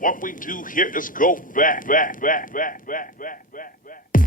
What we do here is go back, back, back, back, back, back, back, back.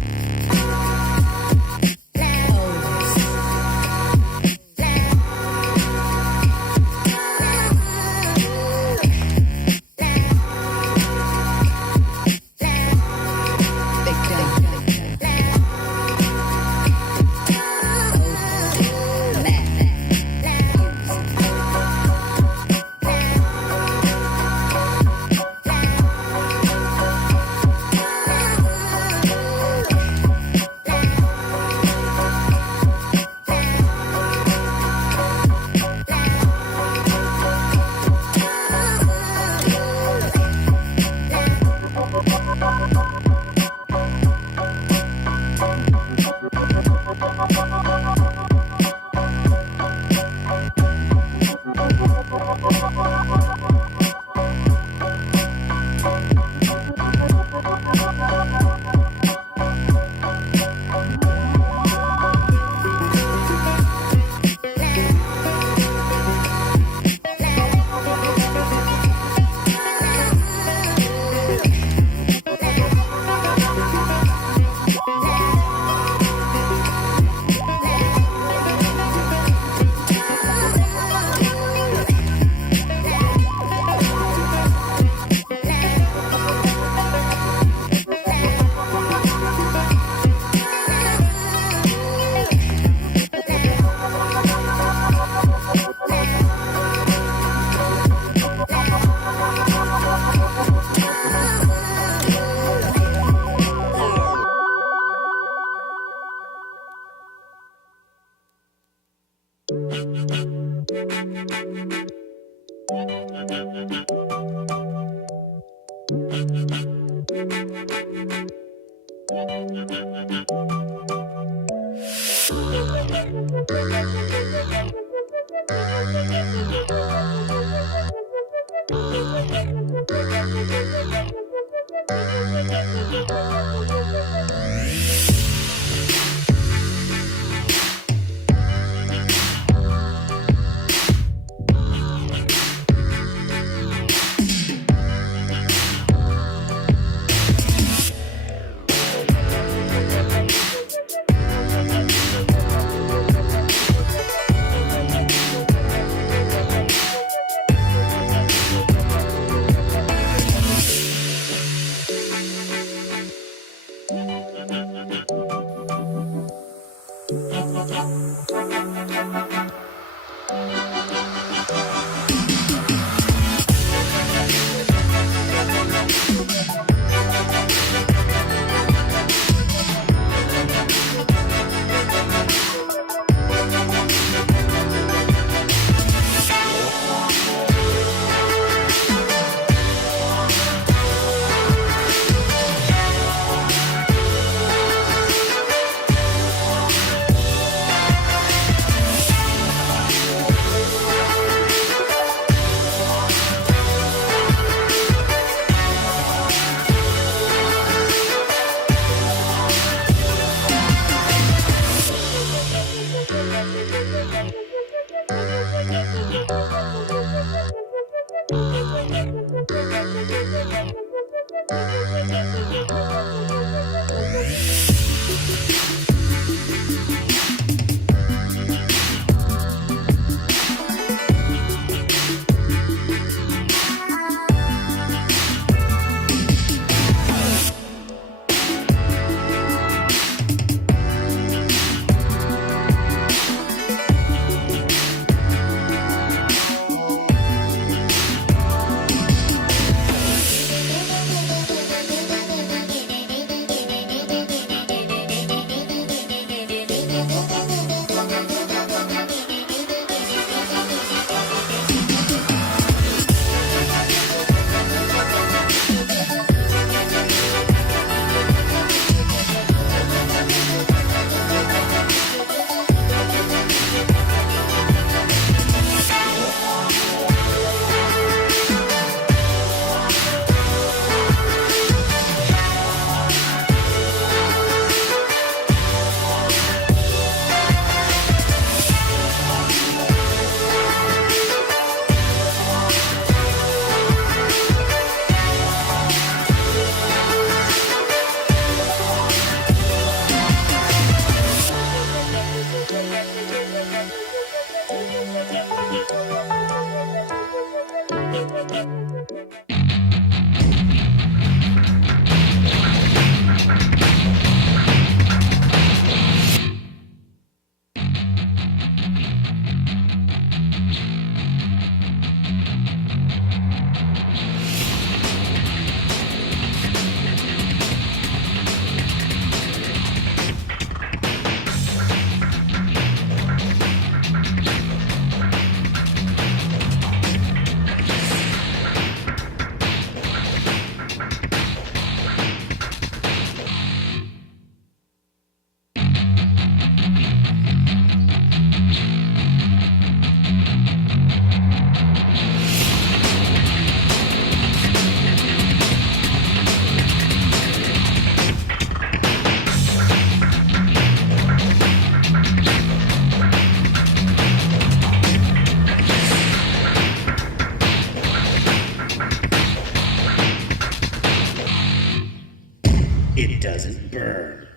doesn't burn.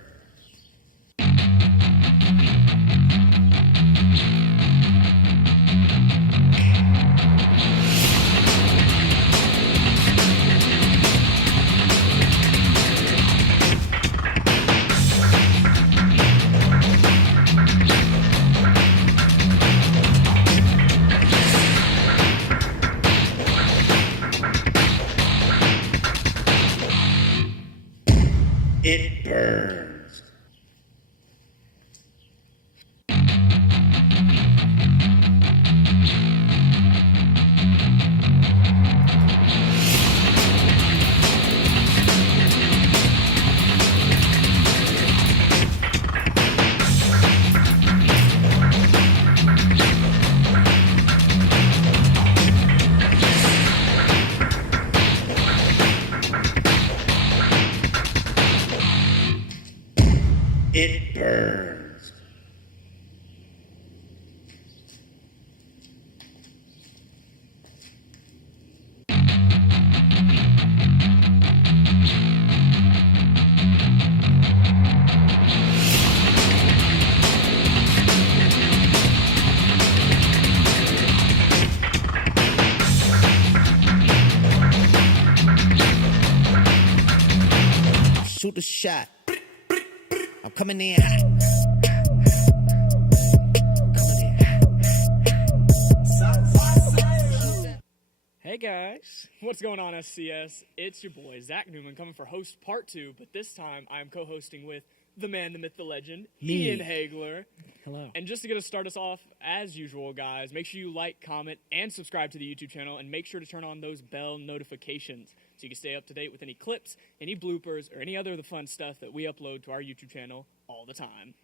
It burns. It burns. Shoot the shot. I'm coming in hot. Hey guys, what's going on, SCS? It's your boy Zach Newman coming for host part 2, but this time I am co-hosting with the man, the myth, the legend, Ian Hagler. Hello. And just to start us off, as usual, guys, make sure you like, comment, and subscribe to the YouTube channel, and make sure to turn on those bell notifications so you can stay up to date with any clips, any bloopers, or any other of the fun stuff that we upload to our YouTube channel all the time.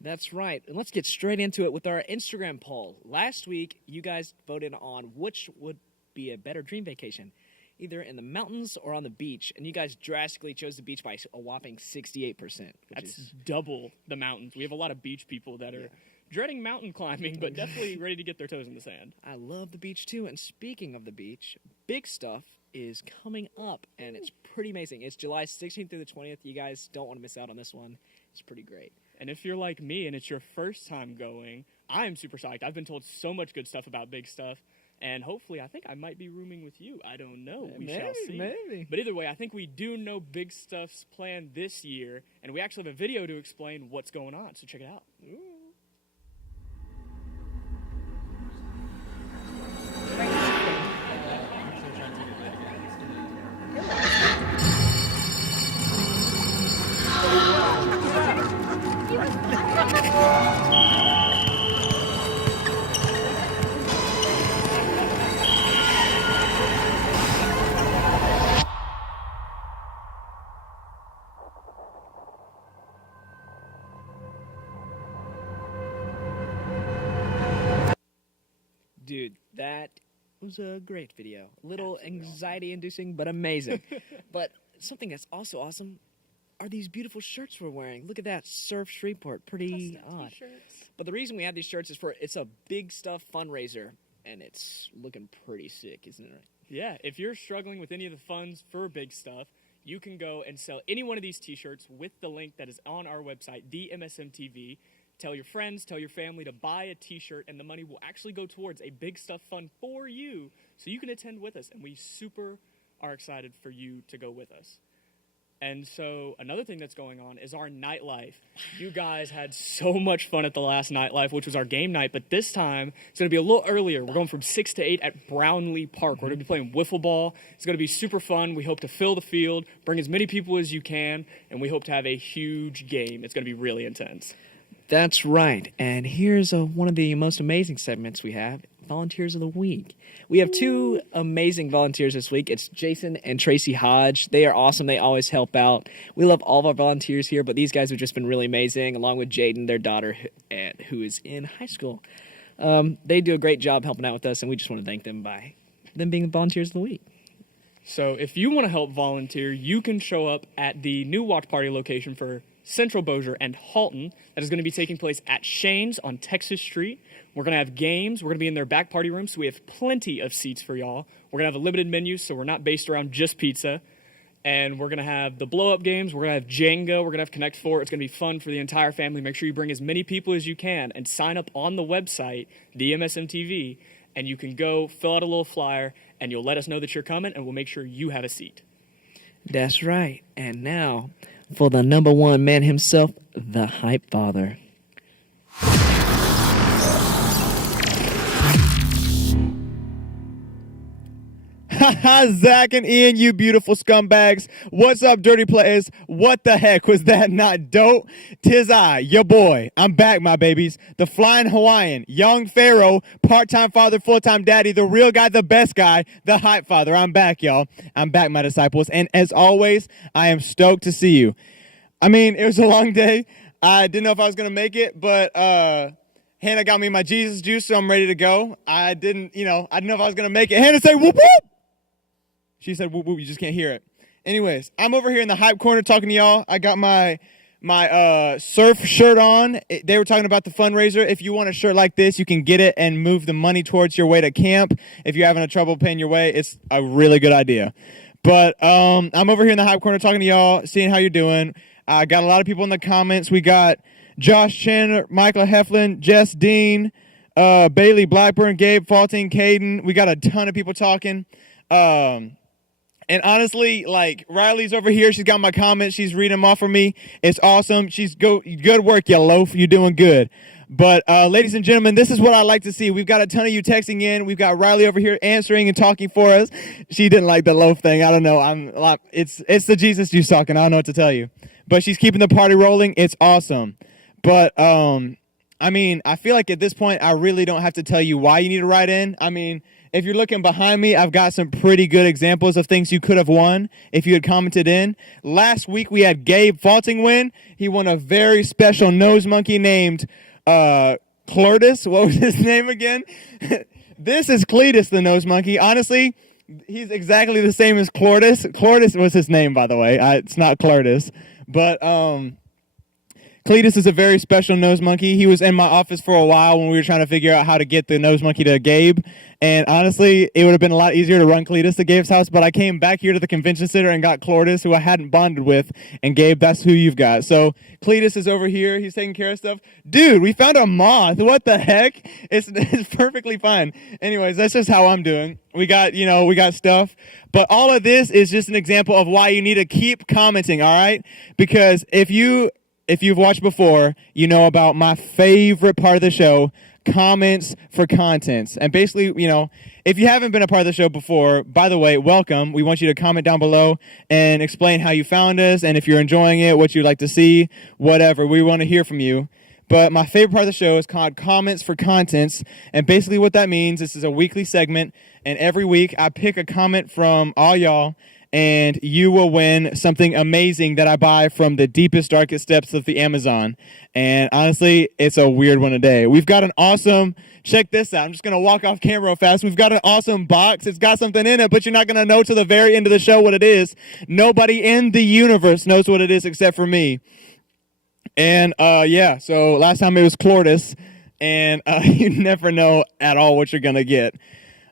That's right. And let's get straight into it with our Instagram poll. Last week, you guys voted on which would be a better dream vacation, either in the mountains or on the beach, and you guys drastically chose the beach by a whopping 68%. That's double the mountains. We have a lot of beach people that are dreading mountain climbing, but definitely ready to get their toes in the sand. I love the beach too, and speaking of the beach, big stuff is coming up, and it's pretty amazing. It's July 16th through the 20th. You guys don't want to miss out on this one. It's pretty great. And if you're like me and it's your first time going, I'm super psyched. I've been told so much good stuff about big stuff. And hopefully, I think I might be rooming with you. I don't know. We shall see. Maybe. But either way, I think we do know big stuff's planned this year. And we actually have a video to explain what's going on. So check it out. Dude, that was a great video. A little anxiety-inducing, but amazing. But something that's also awesome are these beautiful shirts we're wearing. Look at that, Surf Shreveport. Pretty odd. T-shirts. But the reason we have these shirts is it's a big stuff fundraiser, and it's looking pretty sick, isn't it? Yeah, if you're struggling with any of the funds for big stuff, you can go and sell any one of these T-shirts with the link that is on our website, DMSMTV. Tell your friends, tell your family to buy a T-shirt, and the money will actually go towards a big stuff fund for you, so you can attend with us, and we super are excited for you to go with us. And so another thing that's going on is our nightlife. You guys had so much fun at the last nightlife, which was our game night, but this time it's going to be a little earlier. We're going from 6 to 8 at Brownlee Park. We're going to be playing wiffle ball. It's going to be super fun. We hope to fill the field, bring as many people as you can, and we hope to have a huge game. It's going to be really intense. That's right. And here's one of the most amazing segments we have, Volunteers of the Week. We have two amazing volunteers this week. It's Jason and Tracy Hodge. They are awesome. They always help out. We love all of our volunteers here, but these guys have just been really amazing, along with Jaden, their daughter, who is in high school. They do a great job helping out with us, and we just want to thank them by them being Volunteers of the Week. So if you want to help volunteer, you can show up at the new watch party location for Central Bossier and Halton. That is going to be taking place at Shane's on Texas Street. We're going to have games. We're going to be in their back party room, so we have plenty of seats for y'all. We're going to have a limited menu, so we're not based around just pizza. And we're going to have the blow-up games. We're going to have Jenga. We're going to have Connect 4. It's going to be fun for the entire family. Make sure you bring as many people as you can and sign up on the website, the MSMTV, and you can go fill out a little flyer, and you'll let us know that you're coming, and we'll make sure you have a seat. That's right. And now, for the number one man himself, the Hype Father. Zach and Ian, you beautiful scumbags. What's up, dirty players? What the heck? Was that not dope? 'Tis I, your boy. I'm back, my babies. The flying Hawaiian, young pharaoh, part-time father, full-time daddy, the real guy, the best guy, the Hype Father. I'm back, y'all. I'm back, my disciples. And as always, I am stoked to see you. I mean, it was a long day. I didn't know if I was going to make it, but Hannah got me my Jesus juice, so I'm ready to go. I didn't know if I was going to make it. Hannah say, whoop, whoop. She said, whoop, whoop, you just can't hear it. Anyways, I'm over here in the hype corner talking to y'all. I got my surf shirt on. They were talking about the fundraiser. If you want a shirt like this, you can get it and move the money towards your way to camp. If you're having a trouble paying your way, it's a really good idea. But I'm over here in the hype corner talking to y'all, seeing how you're doing. I got a lot of people in the comments. We got Josh Chandler, Michael Heflin, Jess Dean, Bailey Blackburn, Gabe Faulting, Caden. We got a ton of people talking. And honestly, like, Riley's over here. She's got my comments. She's reading them off for me. It's awesome. She's good work, you loaf. You're doing good. But, ladies and gentlemen, this is what I like to see. We've got a ton of you texting in. We've got Riley over here answering and talking for us. She didn't like the loaf thing. I don't know. It's the Jesus juice talking. I don't know what to tell you. But she's keeping the party rolling. It's awesome. But, I mean, I feel like at this point, I really don't have to tell you why you need to write in. I mean, if you're looking behind me, I've got some pretty good examples of things you could have won if you had commented in. Last week, we had Gabe Faulting win. He won a very special nose monkey named Clortis. What was his name again? This is Cletus, the nose monkey. Honestly, he's exactly the same as Clortis. Clortis was his name, by the way. It's not Clortis. But Cletus is a very special nose monkey. He was in my office for a while when we were trying to figure out how to get the nose monkey to Gabe. And honestly, it would have been a lot easier to run Cletus to Gabe's house, but I came back here to the convention center and got Clortis, who I hadn't bonded with. And Gabe, that's who you've got. So Cletus is over here. He's taking care of stuff. Dude, we found a moth. What the heck? It's perfectly fine. Anyways, that's just how I'm doing. We got stuff. But all of this is just an example of why you need to keep commenting, all right? Because if you've watched before, you know about my favorite part of the show, comments for contents. And basically, if you haven't been a part of the show before, by the way, welcome. We want you to comment down below and explain how you found us and if you're enjoying it, what you'd like to see, whatever. We want to hear from you. But my favorite part of the show is called Comments for Contents. And basically what that means, this is a weekly segment. And every week I pick a comment from all y'all, and you will win something amazing that I buy from the deepest, darkest depths of the Amazon. And honestly, it's a weird one today. We've got an awesome, check this out. I'm just going to walk off camera real fast. We've got an awesome box. It's got something in it, but you're not going to know till the very end of the show what it is. Nobody in the universe knows what it is except for me. And so last time it was Clortis, and you never know at all what you're going to get.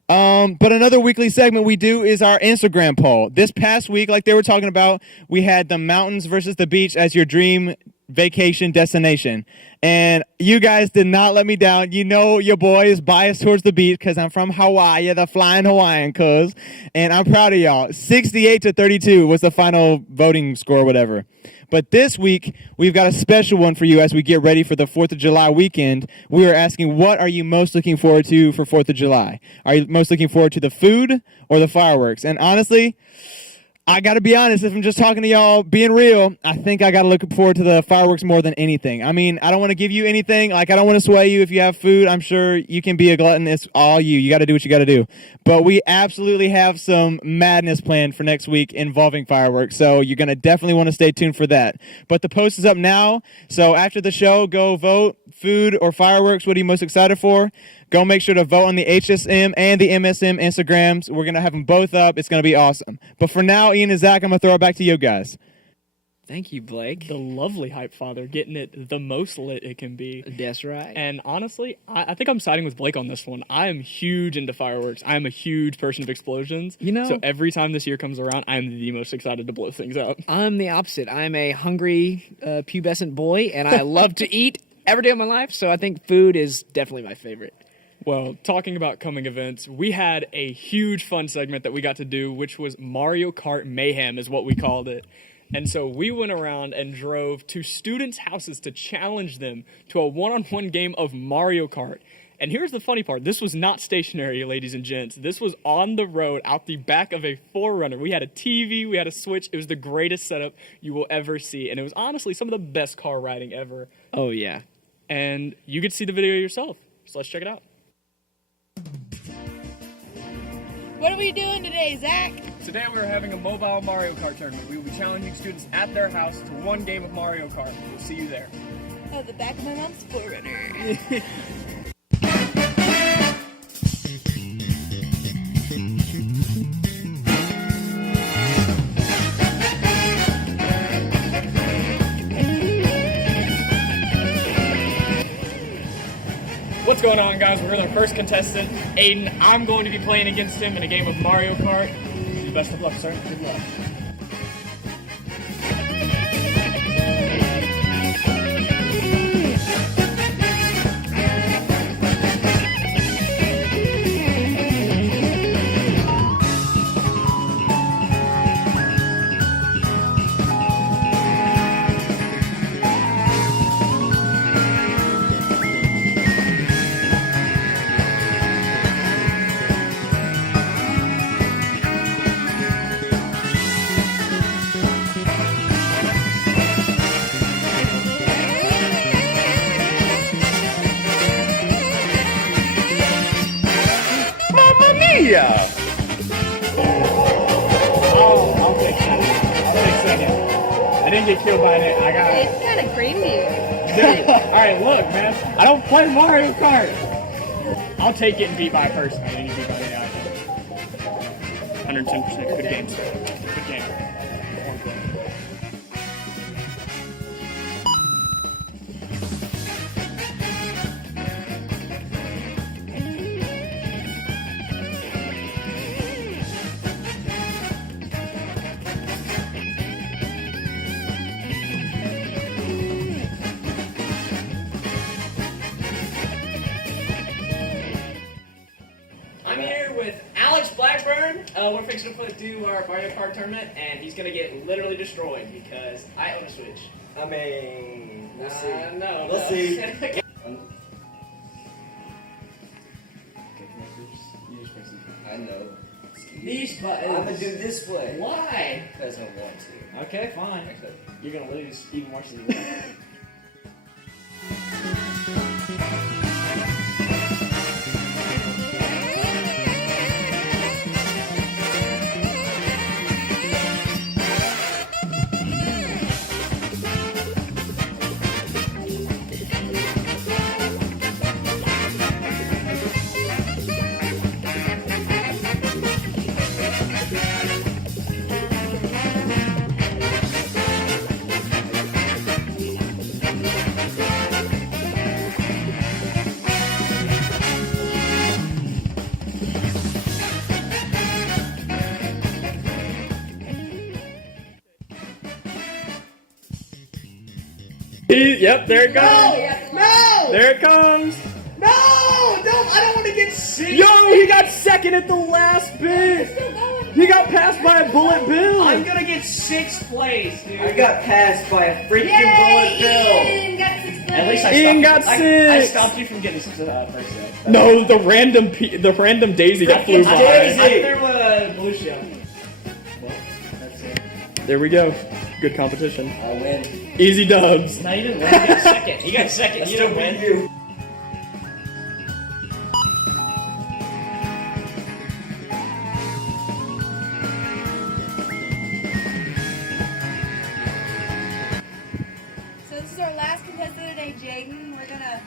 But another weekly segment we do is our Instagram poll. This past week, like they were talking about, we had the mountains versus the beach as your dream vacation destination. And you guys did not let me down. You know your boy is biased towards the beach because I'm from Hawaii, the flying Hawaiian cuz. And I'm proud of y'all. 68-32 was the final voting score, whatever. But this week, we've got a special one for you as we get ready for the 4th of July weekend. We are asking, what are you most looking forward to for 4th of July? Are you most looking forward to the food or the fireworks? And honestly, I got to be honest, if I'm just talking to y'all, being real, I think I got to look forward to the fireworks more than anything. I mean, I don't want to give you anything. Like, I don't want to sway you if you have food. I'm sure you can be a glutton. It's all you. You got to do what you got to do. But we absolutely have some madness planned for next week involving fireworks. So you're going to definitely want to stay tuned for that. But the post is up now. So after the show, go vote. Food or fireworks, what are you most excited for? Go make sure to vote on the HSM and the MSM Instagrams. We're going to have them both up. It's going to be awesome. But for now, Ian and Zach, I'm going to throw it back to you guys. Thank you, Blake. The lovely Hype Father, getting it the most lit it can be. That's right. And honestly, I think I'm siding with Blake on this one. I am huge into fireworks. I am a huge person of explosions. You know- so every time this year comes around, I am the most excited to blow things out. I'm the opposite. I'm a hungry, pubescent boy, and I love to eat every day of my life, so I think food is definitely my favorite. Well, talking about coming events, we had a huge fun segment that we got to do, which was Mario Kart Mayhem is what we called it. And so we went around and drove to students' houses to challenge them to a one-on-one game of Mario Kart. And here's the funny part. This was not stationary, ladies and gents. This was on the road out the back of a 4Runner. We had a TV, we had a Switch. It was the greatest setup you will ever see. And it was honestly some of the best car riding ever. Oh, yeah. And you get to see the video yourself. So let's check it out. What are we doing today, Zach? Today we're having a mobile Mario Kart tournament. We will be challenging students at their house to one game of Mario Kart. We'll see you there. Oh, the back of my mom's 4Runner. What's going on, guys? We're the first contestant, Aiden. I'm going to be playing against him in a game of Mario Kart. Best of luck, sir. Good luck. Yeah. I'll take second. I'll take second. I didn't get killed by it. I got it. It's kind of creamy. Dude, alright, look, man. I don't play Mario Kart. I'll take it and beat by a person. I didn't get beat by the AI. 110%. Good game, sir. Good game. I'm here with Alex Blackburn. We're fixing to do our Mario Kart tournament, and he's going to get literally destroyed because I own a Switch. I mean, we'll see. No. We'll see. I know. These buttons. I'm gonna do this way. Why? Because I want to. Okay, fine. You're going to lose even more so than that. Yep, there it goes. No! There it comes. No! I don't want to get sick. Yo, he got second at the last bit. He got passed by a bullet bill. I'm going to get 6th place, dude. I got passed by a freaking bullet bill. At least Ian got I 6. stopped you from getting first set. No, the random daisy that flew by. I threw a blue shell. Well, that's it. There we go. Good competition. I win. Easy dubs. Not even win. He got second. He got second. I You still don't win win. you. So this is our last contestant today, Jaden. We're gonna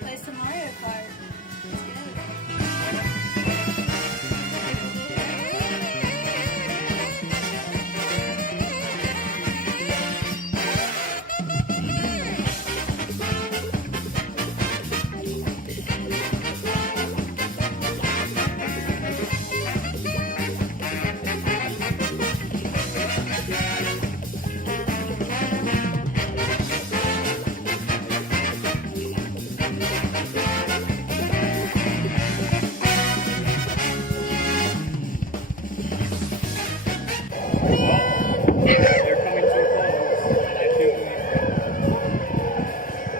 play some Mario Kart. Let's go. They're coming to a close. I do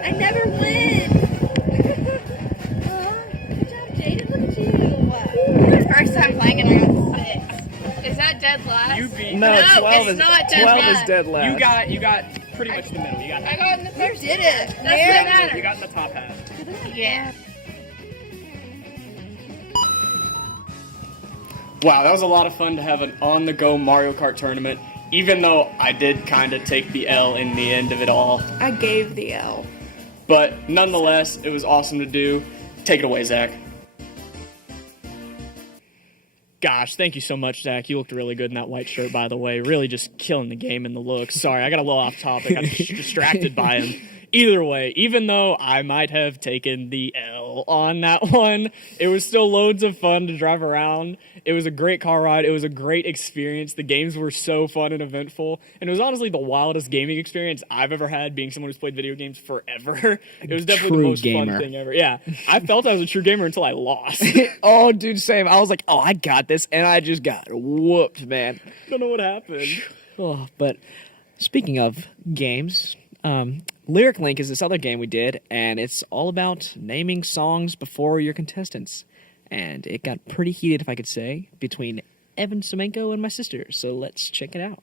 I never win. Good job, Jaden. Look at you. First time playing and I got 6. Is that dead last? You beat. No, No, 12 it's is not dead 12 is last. dead last. You got pretty much the middle. You got. I got in the first. You did it. That's Yeah, what matters. you got in the top half. Yeah. Wow, that was a lot of fun to have an on-the-go Mario Kart tournament. Even though I did kind of take the L in the end of it all, I gave the L. but nonetheless, it was awesome to do. Take it away, Zach. Gosh, thank you so much, Zach. You looked really good in that white shirt, by the way. Really just killing the game in the looks. Sorry, I got a little off topic. I got distracted by him. Either way, even though I might have taken the L on that one, it was still loads of fun to drive around. It was a great car ride. It was a great experience. The games were so fun and eventful. And it was honestly the wildest gaming experience I've ever had, being someone who's played video games forever. It was definitely the True most gamer. fun thing ever. Yeah, I felt I was a true gamer until I lost. Oh, dude, same. I was like, oh, I got this, and I just got whooped, man. Don't know what happened. Oh, but speaking of games, Lyric Link is this other game we did, and it's all about naming songs before your contestants. And it got pretty heated, if I could say, between Evan Semenko and my sister. So let's check it out.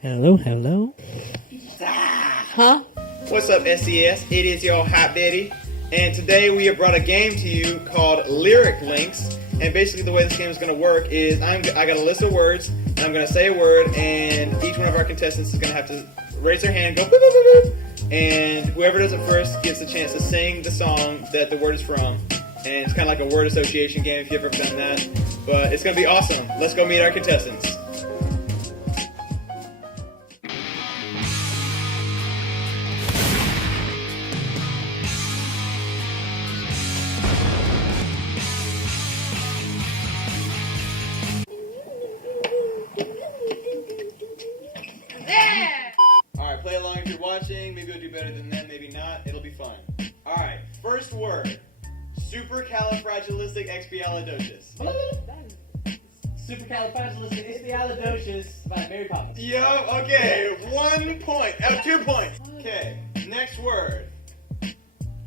Hello, hello. Huh? What's up, SCS? It is your hot Betty, and today we have brought a game to you called Lyric Links. And basically, the way this game is going to work is I got a list of words, and I'm going to say a word, and each one of our contestants is going to have to raise their hand, go boop, boop, boop, boop, and whoever does it first gets the chance to sing the song that the word is from. And it's kind of like a word association game if you've ever done that. But it's going to be awesome. Let's go meet our contestants. Alright, play along if you're watching. Maybe you'll do better than them, maybe not. It'll be fun. Alright, first word. Supercalifragilisticexpialidocious. Supercalifragilisticexpialidocious by Mary Poppins. Yup, okay. 1 point. 2 points. Okay, next word.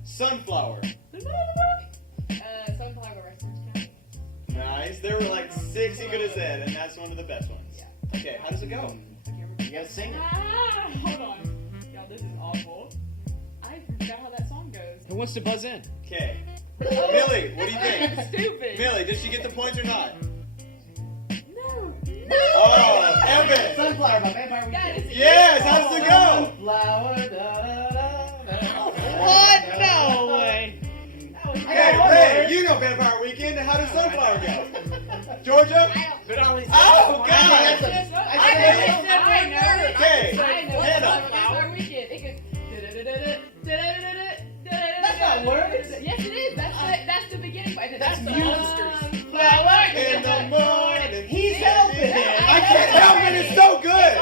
Sunflower. Sunflower Reference County. Nice. There were like 6 you could have said, and that's one of the best ones. Okay, how does it go? You gotta sing it. Hold on. Y'all, this is awful. I forgot how that song goes. Who wants to buzz in? Okay. Millie, what do you think? Stupid. Millie, did she get the points or not? No. Oh, Evan! Sunflower by Vampire That Weekend. is Yes, how does it go? Sunflower, da da da da. What? No way. Hey, Ray, you know Vampire Weekend. How does Sunflower go? Georgia? Oh, God! I know it. Okay, I know Hannah. it. Vampire Weekend. It goes. That's not words. Yes, it is. That's the beginning part. That's the monsters. In the morning. He's helping. I can't help it. It's so good.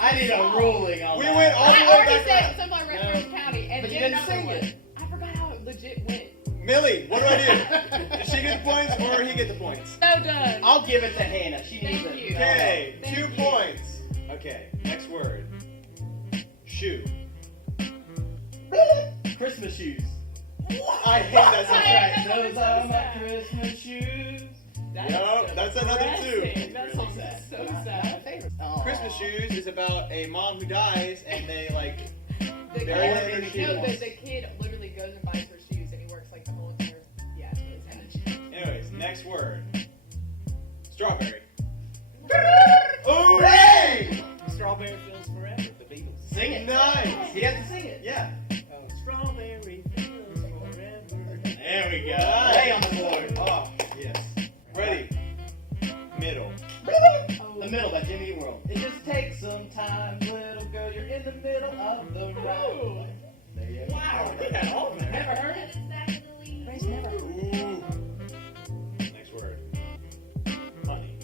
I need a ruling on We that. went all the I way already back said up. Sunflower Reference County, and But you then didn't another sing one. it. I forgot how it legit went. Millie, what do I do? Did she get the points or he get the points? So done. I'll give it to Hannah. She needs Thank it. you. Okay, Thank 2 you. points. Okay, next word. Shoe. Christmas shoes. I hate that That's song. right. Those are my Christmas shoes. Yup, that's another 2. That song is so sad. Christmas Shoes is about a mom who dies and they like The Very kid, heavy no, shoes. the kid literally goes and buys her shoes, and he works like the whole entire. Yeah, it's really sad. Anyways, next word. Strawberry. Hooray! Strawberry Fields Forever. The Beatles. Sing it. Nice. He has to sing it. Yeah. Strawberry Fields Forever. There we go. Lay on the board. Oh, yes. Ready. Middle. The Middle by Jimmy Eat World. It just takes some time, little girl. You're in the middle of the road. There you go. Wow, we got all of them. Never heard it. Ooh. Next word. Honey.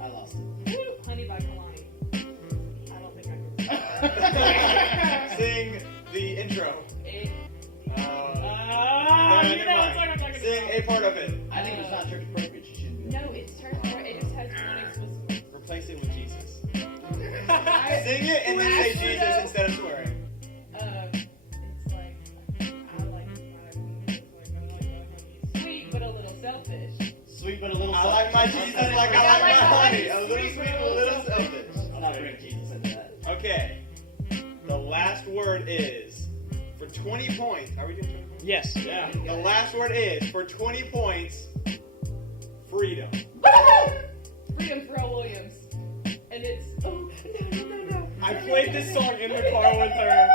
I lost it. Honey by Kalani. I don't think I can. Sing the intro. You know what song I'm talking Sing about. a part of it. I think it's not church appropriate. She shouldn't be. No, it's Jesus instead of swearing. It's like I like sweet but a little selfish. Sweet but a little I selfish. like my Jesus like I like my honey. A little sweet but a little selfish. I'm not bringing Jesus into that. Okay. The last word is for 20 points. Are we doing 20 points? Yes. Yeah. The last word is for 20 points. Freedom. Freedom Pharrell Williams. And it's no. I played this song in the car with her.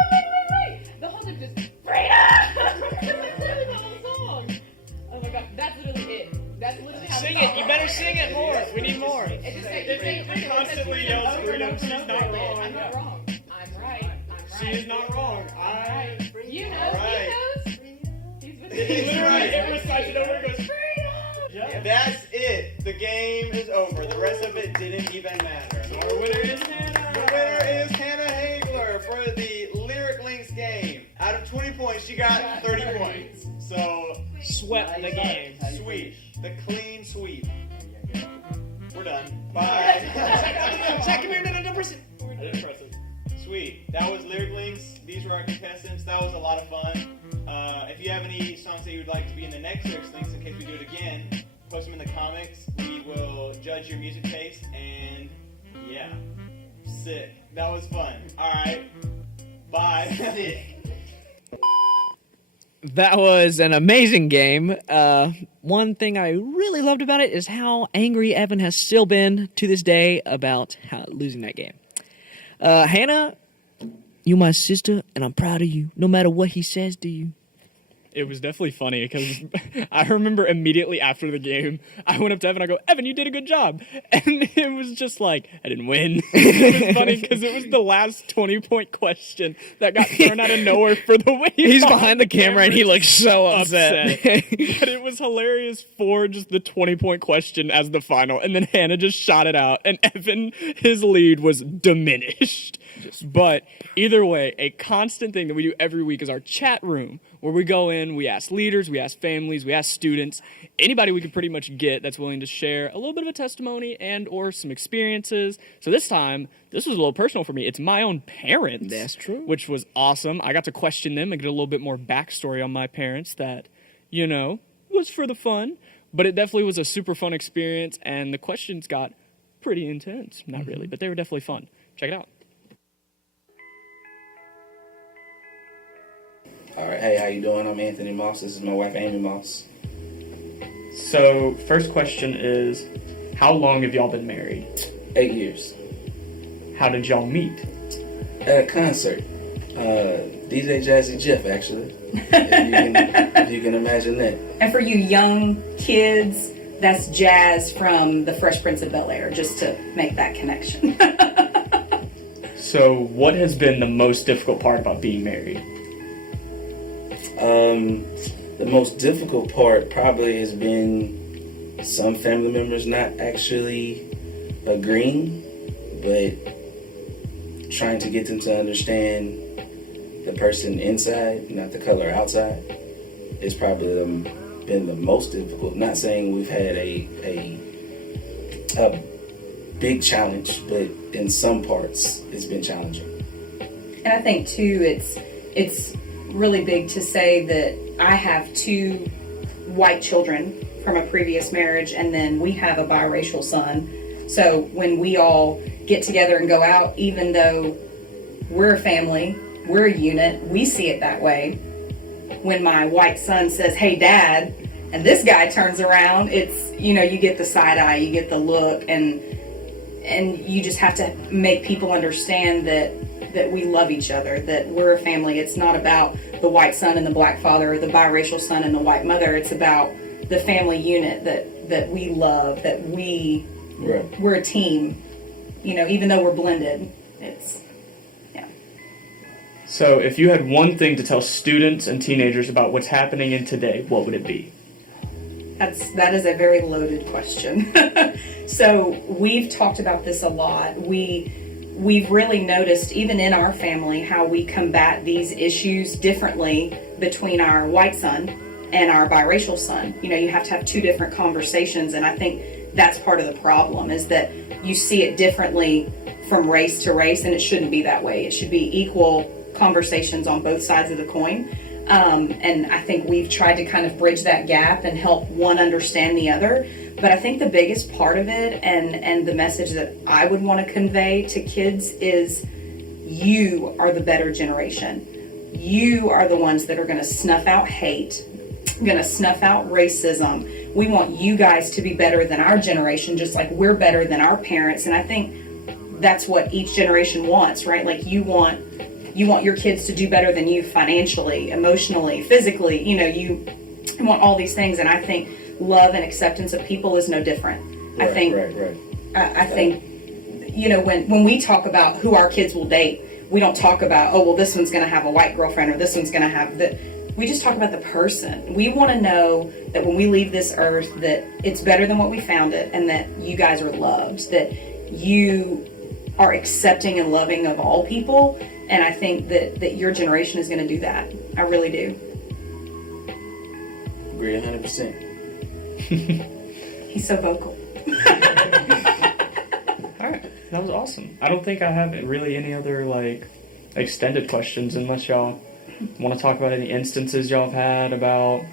Wait. The whole time just freedom. That's literally the whole song. Oh my god, that's literally it. That's literally how Sing the it. song You better goes. sing it more. We need more. It just says If he constantly yells freedom, she's not wrong. I'm not wrong. I'm right. I'm right. She is not wrong. I'm right. You know, Alright. he knows. He's with Literally, it recites it over and goes, freedom. That's it. The game is over. The rest of it didn't even matter. Our winner is Hannah. The winner is Hannah Hagler for the Lyric Links game. Out of 20 points, she got 30 points. So, Swept the game. sweep. The clean sweep. We're done. Bye. Check, come here. No, press it. I didn't press it. Sweet. That was Lyric Links. These were our contestants. That was a lot of fun. If you have any songs that you would like to be in the next Lyric Links, in case we do it again, post them in the comics. We will judge your music taste, and yeah, sick. That was fun. All right. Bye. That was an amazing game. One thing I really loved about it is how angry Evan has still been to this day about losing that game. Hannah, you my sister, and I'm proud of you, no matter what he says to you. It was definitely funny because I remember immediately after the game, I went up to Evan. I go, Evan, you did a good job. And it was just like, I didn't win. It was funny because it was the last 20-point question that got thrown out of nowhere for the way He's behind the camera and he looks so upset. But it was hilarious for just the 20-point question as the final. And then Hannah just shot it out. And Evan, his lead was diminished. But either way, a constant thing that we do every week is our chat room, where we go in, we ask leaders, we ask families, we ask students, anybody we could pretty much get that's willing to share a little bit of a testimony and or some experiences. So this time, this was a little personal for me. It's my own parents. That's true. Which was awesome. I got to question them and get a little bit more backstory on my parents that, you know, was for the fun. But it definitely was a super fun experience, and the questions got pretty intense. Not really, but they were definitely fun. Check it out. All right, hey, how you doing? I'm Anthony Moss. This is my wife, Amy Moss. So, first question is, how long have y'all been married? 8 years. How did y'all meet? At a concert. DJ Jazzy Jeff, actually. if you can imagine that. And for you young kids, that's Jazz from The Fresh Prince of Bel-Air, just to make that connection. So, what has been the most difficult part about being married? The most difficult part probably has been some family members not actually agreeing, but trying to get them to understand the person inside, not the color outside, is probably been the most difficult. Not saying we've had a big challenge, but in some parts it's been challenging. And I think too, it's really big to say that I have 2 white children from a previous marriage, and then we have a biracial son. So when we all get together and go out, even though we're a family, we're a unit, we see it that way. When my white son says, "Hey, Dad," and this guy turns around, it's, you know, you get the side eye, you get the look, and you just have to make people understand that we love each other, that we're a family. It's not about the white son and the black father, or the biracial son and the white mother. It's about the family unit that we love, that we're a team, you know, even though we're blended. It's, yeah. So, if you had one thing to tell students and teenagers about what's happening in today, what would it be? That is a very loaded question. So we've talked about this a lot. We've really noticed, even in our family, how we combat these issues differently between our white son and our biracial son. You know, you have to have two different conversations, and I think that's part of the problem, is that you see it differently from race to race, and it shouldn't be that way. It should be equal conversations on both sides of the coin. And I think we've tried to kind of bridge that gap and help one understand the other. But I think the biggest part of it, and the message that I would want to convey to kids, is you are the better generation. You are the ones that are going to snuff out hate, going to snuff out racism. We want you guys to be better than our generation, just like we're better than our parents. And I think that's what each generation wants, right? Like you want your kids to do better than you financially, emotionally, physically. You know, you want all these things. And I think love and acceptance of people is no different. Right, I think, I think, you know, when we talk about who our kids will date, we don't talk about, oh, well, this one's going to have a white girlfriend, or this one's going to have we just talk about the person. We want to know that when we leave this earth, that it's better than what we found it, and that you guys are loved, that you are accepting and loving of all people. And I think that your generation is going to do that. I really do. Agree 100%. He's so vocal. All right, that was awesome. I don't think I have really any other like extended questions, unless y'all want to talk about any instances y'all have had about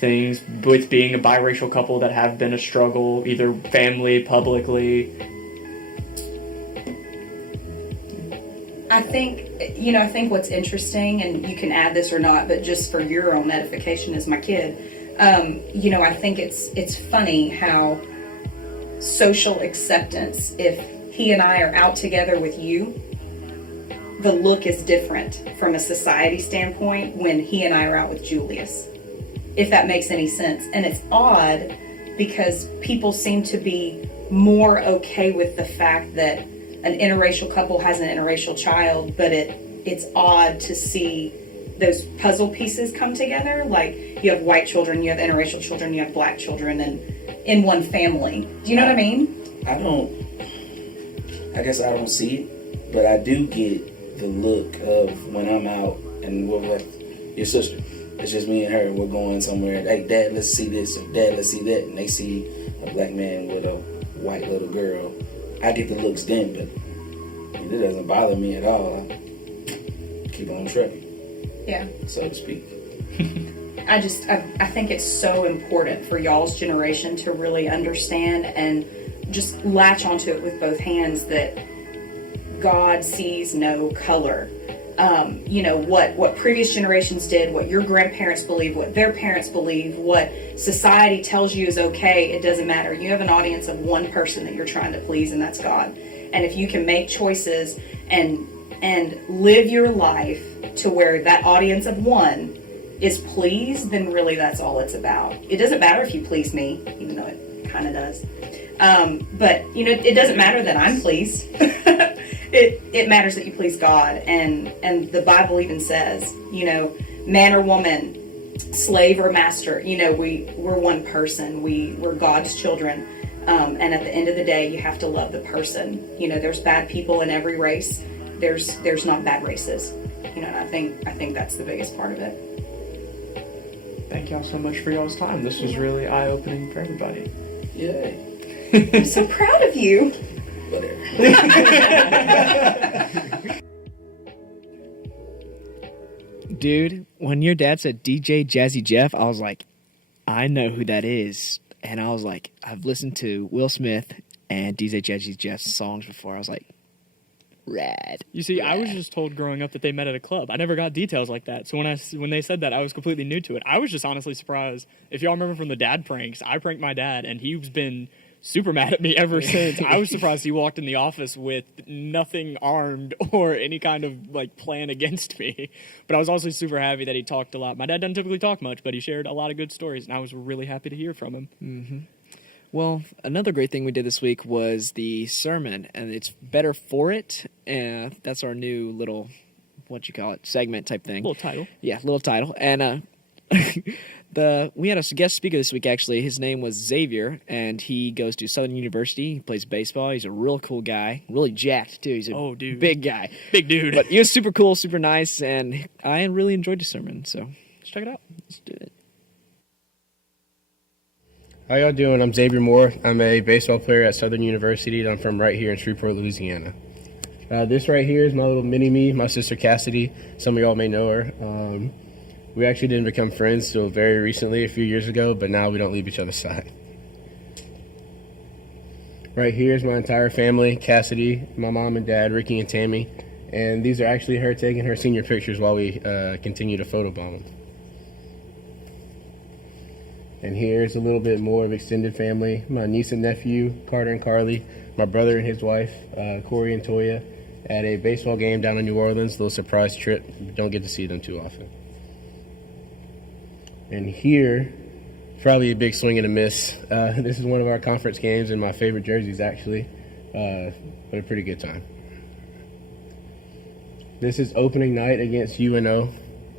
things with being a biracial couple that have been a struggle, either family, publicly. I think what's interesting, and you can add this or not, but just for your own edification as my kid, I think it's funny how social acceptance, if he and I are out together with you, the look is different from a society standpoint when he and I are out with Julius, if that makes any sense. And it's odd because people seem to be more okay with the fact that an interracial couple has an interracial child, but it's odd to see those puzzle pieces come together. Like, you have white children, you have interracial children, you have black children, and in one family. Do you know what I mean? I guess I don't see it, but I do get the look of when I'm out and we're with your sister. It's just me and her, and we're going somewhere. Hey, Dad, let's see this, or Dad, let's see that. And they see a black man with a white little girl. I get the looks then, but it doesn't bother me at all. Keep on trucking. Yeah. So to speak. I think it's so important for y'all's generation to really understand and just latch onto it with both hands that God sees no color. What previous generations did, what your grandparents believe, what their parents believe, what society tells you is okay, it doesn't matter. You have an audience of one person that you're trying to please, and that's God. And if you can make choices and live your life to where that audience of one is pleased, then really that's all it's about. It doesn't matter if you please me, even though it kind of does. But it doesn't matter that I'm pleased. It matters that you please God, and the Bible even says, man or woman, slave or master, we're one person. We're God's children, and at the end of the day, you have to love the person. There's bad people in every race. There's not bad races. And I think that's the biggest part of it. Thank y'all so much for y'all's time. This was really eye-opening for everybody. Yay. I'm so proud of you. Dude, when your dad said DJ Jazzy Jeff, I was like, I know who that is. And I was like, I've listened to Will Smith and DJ Jazzy Jeff's songs before. I was like, rad. You see, rad. I was just told growing up that they met at a club. I never got details like that. So when they said that, I was completely new to it. I was just honestly surprised. If y'all remember from the dad pranks, I pranked my dad, and he's been super mad at me ever since. I was surprised he walked in the office with nothing armed or any kind of plan against me. But I was also super happy that he talked a lot. My dad doesn't typically talk much, but he shared a lot of good stories, and I was really happy to hear from him. Mm-hmm. Well, another great thing we did this week was the sermon, and it's Better For It. That's our new little, segment type thing. Little title. Yeah, little title. And we had a guest speaker this week, actually. His name was Xavier, and he goes to Southern University. He plays baseball. He's a real cool guy. Really jacked, too. He's a big guy. Big dude. But he was super cool, super nice, and I really enjoyed the sermon, so let's check it out. Let's do it. How y'all doing? I'm Xavier Moore. I'm a baseball player at Southern University, and I'm from right here in Shreveport, Louisiana. This right here is my little mini-me, my sister Cassidy. Some of y'all may know her. We actually didn't become friends till very recently, a few years ago, but now we don't leave each other's side. Right here is my entire family, Cassidy, my mom and dad, Ricky and Tammy. And these are actually her taking her senior pictures while we continue to photobomb them. And here's a little bit more of extended family. My niece and nephew, Carter and Carly, my brother and his wife, Corey and Toya, at a baseball game down in New Orleans, little surprise trip. Don't get to see them too often. And here, probably a big swing and a miss. This is one of our conference games and my favorite jerseys, actually, but a pretty good time. This is opening night against UNO,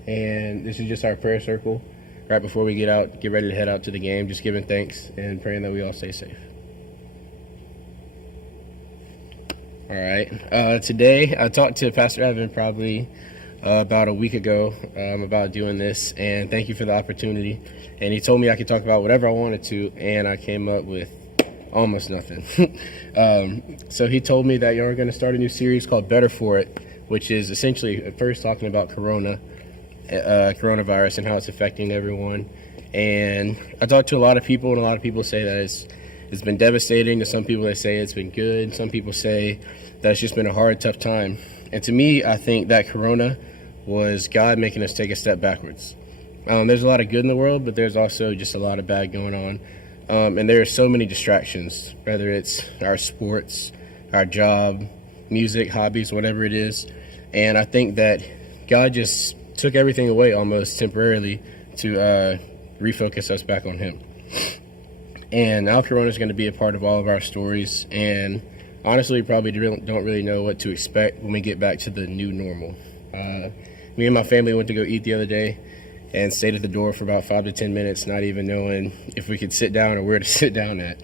and this is just our prayer circle right before we get ready to head out to the game, just giving thanks and praying that we all stay safe. All right. Today, I talked to Pastor Evan probably about a week ago about doing this, and thank you for the opportunity. And he told me I could talk about whatever I wanted to, and I came up with almost nothing. So he told me that you're going to start a new series called Better For It, which is essentially at first talking about coronavirus and how it's affecting everyone. And I talked to a lot of people, and a lot of people say that it's been devastating. To some people, they say it's been good. Some people say that it's just been a hard, tough time. And to me, I think that corona was God making us take a step backwards. There's a lot of good in the world, but there's also just a lot of bad going on. And there are so many distractions, whether it's our sports, our job, music, hobbies, whatever it is. And I think that God just took everything away almost temporarily to refocus us back on Him. And now Corona is going to be a part of all of our stories. And honestly, we probably don't really know what to expect when we get back to the new normal. Me and my family went to go eat the other day and stayed at the door for about 5 to 10 minutes, not even knowing if we could sit down or where to sit down at.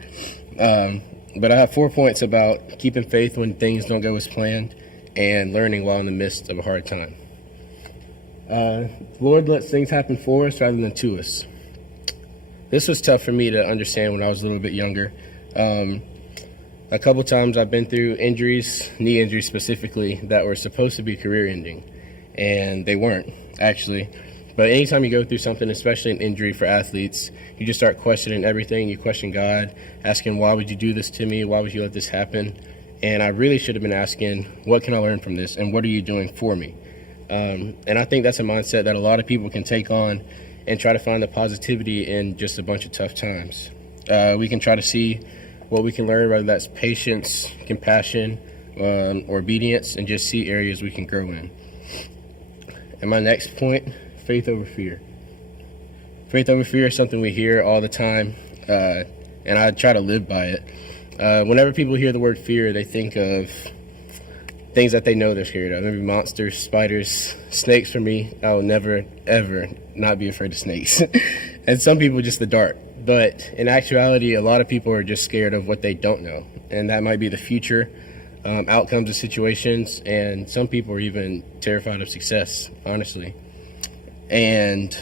But I have 4 points about keeping faith when things don't go as planned and learning while in the midst of a hard time. Lord lets things happen for us rather than to us. This was tough for me to understand when I was a little bit younger. A couple times I've been through injuries, knee injuries specifically, that were supposed to be career-ending, and they weren't, actually. But anytime you go through something, especially an injury for athletes, you just start questioning everything. You question God, asking, why would you do this to me? Why would you let this happen? And I really should have been asking, what can I learn from this? And what are you doing for me? And I think that's a mindset that a lot of people can take on and try to find the positivity in just a bunch of tough times. We can try to see what we can learn, whether that's patience, compassion, or obedience, and just see areas we can grow in. And my next point, faith over fear. Faith over fear is something we hear all the time, and I try to live by it. Whenever people hear the word fear, they think of things that they know they're scared of. Maybe monsters, spiders, snakes. For me, I will never, ever not be afraid of snakes. And some people just the dark. But in actuality, a lot of people are just scared of what they don't know. And that might be the future outcomes of situations. And some people are even terrified of success, honestly. And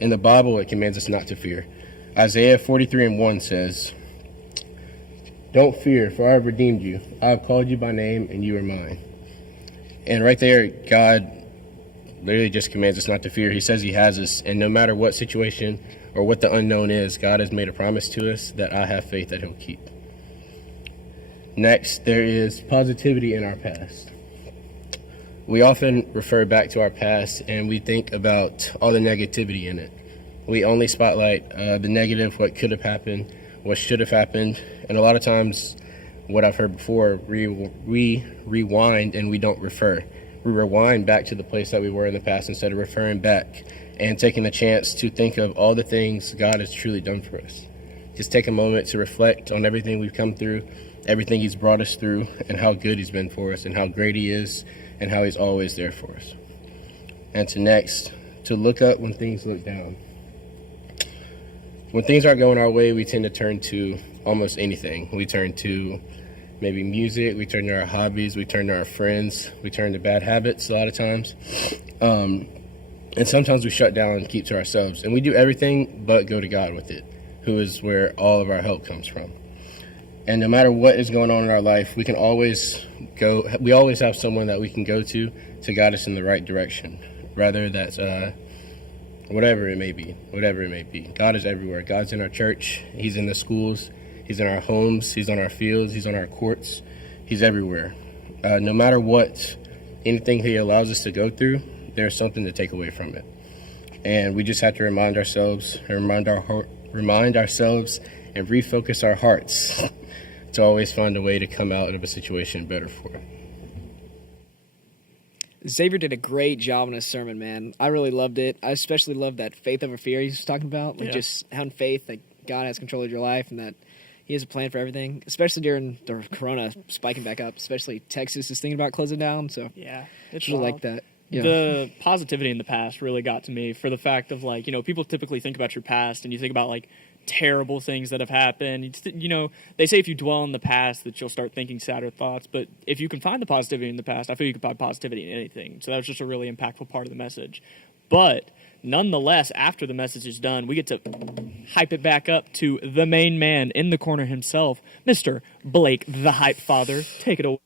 in the Bible, it commands us not to fear. Isaiah 43:1 says, "Don't fear, for I have redeemed you. I have called you by name, and you are mine." And right there, God literally just commands us not to fear. He says He has us, and no matter what situation or what the unknown is, God has made a promise to us that I have faith that He'll keep. Next, there is positivity in our past. We often refer back to our past, and we think about all the negativity in it. We only spotlight the negative, what could have happened, what should have happened, and a lot of times, what I've heard before, we rewind and we don't refer. We rewind back to the place that we were in the past instead of referring back and taking the chance to think of all the things God has truly done for us. Just take a moment to reflect on everything we've come through, everything He's brought us through, and how good He's been for us, and how great He is, and how He's always there for us. And to look up when things look down. When things aren't going our way, we tend to turn to almost anything. We turn to maybe music, we turn to our hobbies, we turn to our friends, we turn to bad habits a lot of times. And sometimes we shut down and keep to ourselves. And we do everything but go to God with it. who is where all of our help comes from. And no matter what is going on in our life, we always have someone that we can go to guide us in the right direction, rather that's whatever it may be. God is everywhere. God's in our church. He's in the schools. He's in our homes. He's on our fields. He's on our courts. He's everywhere. No matter what, anything he allows us to go through, there's something to take away from it. And we just have to remind ourselves and refocus our hearts to always find a way to come out of a situation better for it. Xavier did a great job in his sermon, man. I really loved it. I especially loved that faith over fear he was talking about. Like just having faith that God has control of your life and that he has a plan for everything, especially during the corona spiking back up, especially Texas is thinking about closing down. So yeah, it's really like that. Yeah. The positivity in the past really got to me for the fact of like, people typically think about your past and you think about like terrible things that have happened. They say if you dwell in the past that you'll start thinking sadder thoughts, but if you can find the positivity in the past, I feel you can find positivity in anything. So that was just a really impactful part of the message. But nonetheless, after the message is done, we get to hype it back up to the main man in the corner himself, Mr. Blake, the Hype Father. Take it away.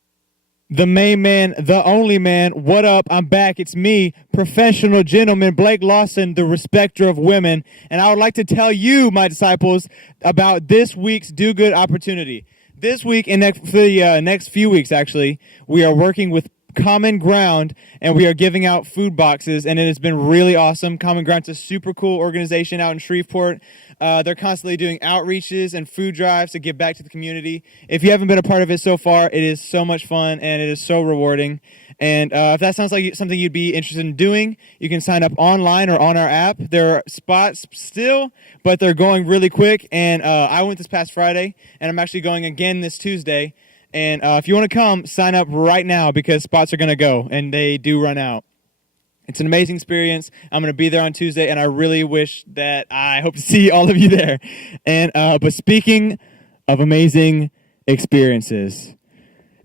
The main man, the only man. What up? I'm back. It's me, professional gentleman Blake Lawson, the respecter of women. And I would like to tell you, my disciples, about this week's Do Good opportunity. This week and for the next few weeks, actually, we are working with Common Ground, and we are giving out food boxes, and it has been really awesome. Common Ground's a super cool organization out in Shreveport. They're constantly doing outreaches and food drives to give back to the community. If you haven't been a part of it so far, it is so much fun, and it is so rewarding. And if that sounds like something you'd be interested in doing, you can sign up online or on our app. There are spots still, but they're going really quick. And I went this past Friday, and I'm actually going again this Tuesday. And if you want to come, sign up right now because spots are going to go, and they do run out. It's an amazing experience. I'm going to be there on Tuesday, and I really wish that I hope to see all of you there. And but speaking of amazing experiences,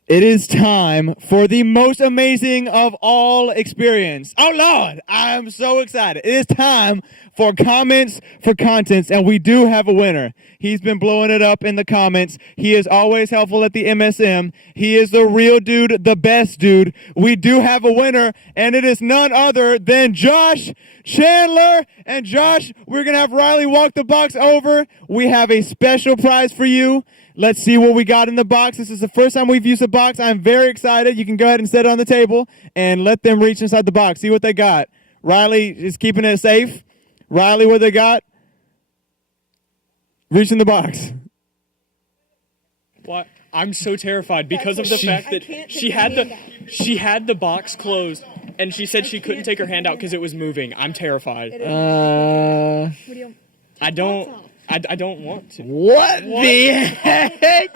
it is time for the most amazing of all experience. Oh, Lord, I am so excited. It is time for comments for contents, and we do have a winner. He's been blowing it up in the comments. He is always helpful at the MSM. He is the real dude, the best dude. We do have a winner, and it is none other than Josh Chandler. And Josh, we're going to have Riley walk the box over. We have a special prize for you. Let's see what we got in the box. This is the first time we've used a box. I'm very excited. You can go ahead and set it on the table and let them reach inside the box. See what they got. Riley is keeping it safe. Riley, what they got? Reach in the box. What? I'm so terrified because of the fact that she had the box closed and she said she couldn't take her hand out because it was moving. I'm terrified. I don't want to. What the heck?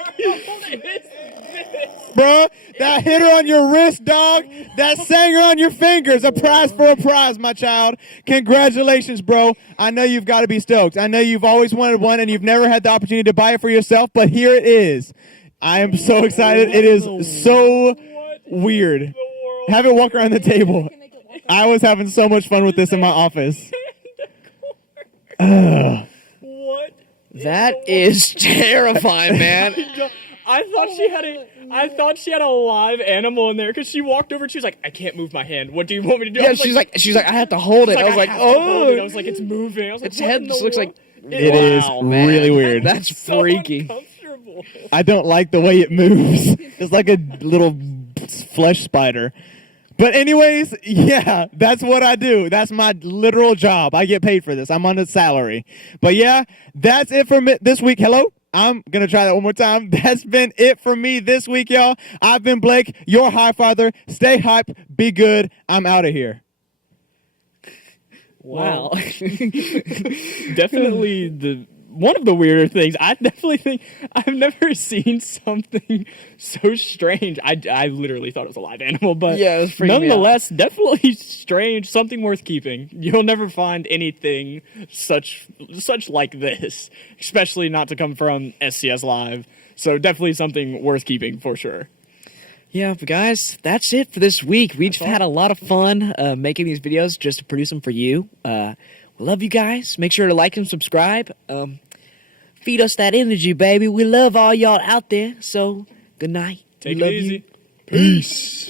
Bro, that hit her on your wrist, dog. That sang her on your fingers. A prize for a prize, my child. Congratulations, bro. I know you've got to be stoked. I know you've always wanted one and you've never had the opportunity to buy it for yourself, but here it is. I am so excited. It is so weird. Have it walk around the table. I was having so much fun with this in my office. What? That is terrifying, man. I thought she had a live animal in there because she walked over and she was like, I can't move my hand. What do you want me to do? Yeah, she's like, I have to hold it. I was like, oh. I was like, it's moving. I was like, its head just looks like. It is really weird. That's freaky. I don't like the way it moves. It's like a little flesh spider. But anyways, yeah, that's what I do. That's my literal job. I get paid for this. I'm on a salary. But yeah, that's it for me this week. Hello? I'm going to try that one more time. That's been it for me this week, y'all. I've been Blake, your high father. Stay hype. Be good. I'm out of here. Wow. Definitely one of the weirder things. I definitely think I've never seen something so strange. I literally thought it was a live animal, but yeah, it was nonetheless, definitely strange. Something worth keeping. You'll never find anything such like this, especially not to come from SCS Live. So definitely something worth keeping for sure. Yeah, but guys, that's it for this week. We've had a lot of fun making these videos just to produce them for you. We love you guys. Make sure to like and subscribe. Feed us that energy, baby. We love all y'all out there. So, good night. Take We it love easy. you. Peace.